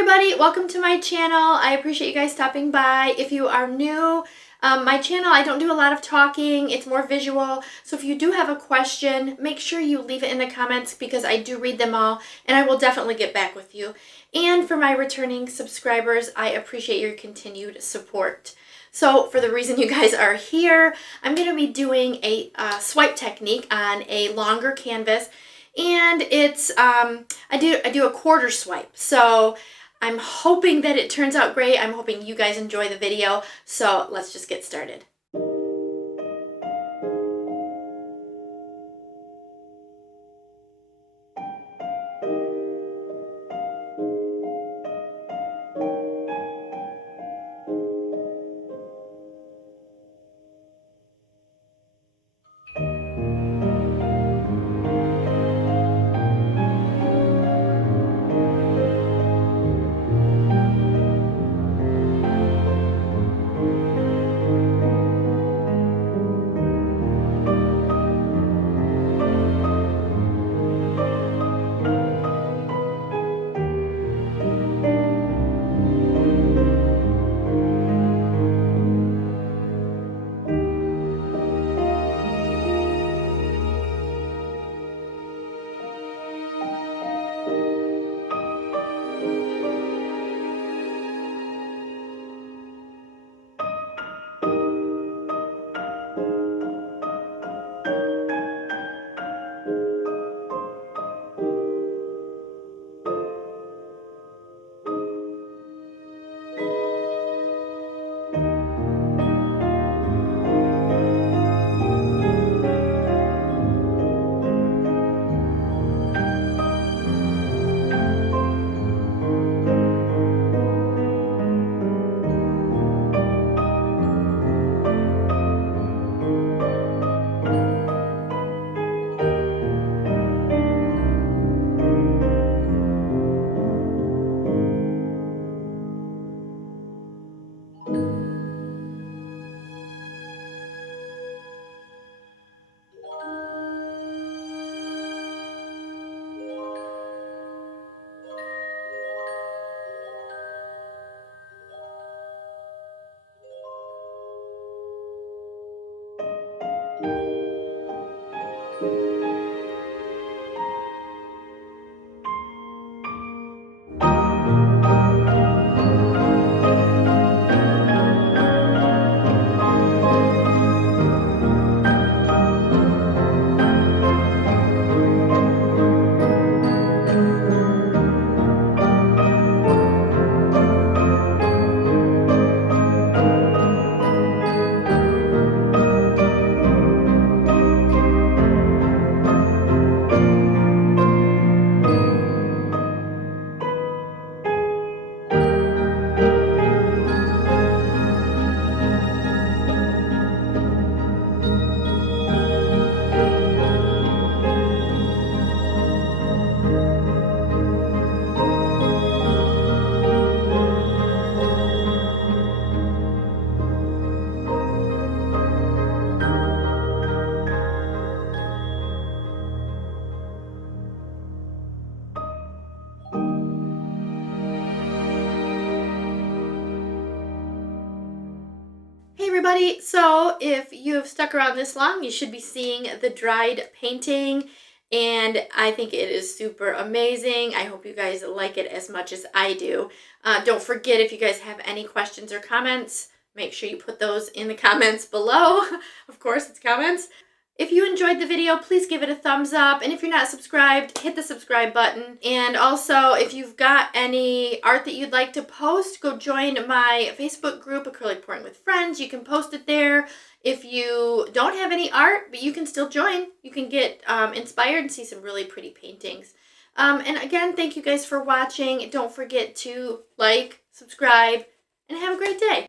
everybody, welcome to my channel. I appreciate you guys stopping by. If you are new, my channel, I don't do a lot of talking. It's more visual. So if you do have a question, make sure you leave it in the comments because I do read them all and I will definitely get back with you. And for my returning subscribers, I appreciate your continued support. So for the reason you guys are here, I'm going to be doing a swipe technique on a longer canvas. And it's, I do a quarter swipe. So I'm hoping that it turns out great. I'm hoping you guys enjoy the video. So let's just get started. Everybody, so if you have stuck around this long, you should be seeing the dried painting, and I think it is super amazing. I hope you guys like it as much as I do. Don't forget, if you guys have any questions or comments, make sure you put those in the comments below. Of course, it's comments. If you enjoyed the video, please give it a thumbs up. And if you're not subscribed, hit the subscribe button. And also, if you've got any art that you'd like to post, go join my Facebook group, Acrylic Pouring with Friends. You can post it there. If you don't have any art, but you can still join, you can get inspired and see some really pretty paintings. And again, thank you guys for watching. Don't forget to like, subscribe, and have a great day.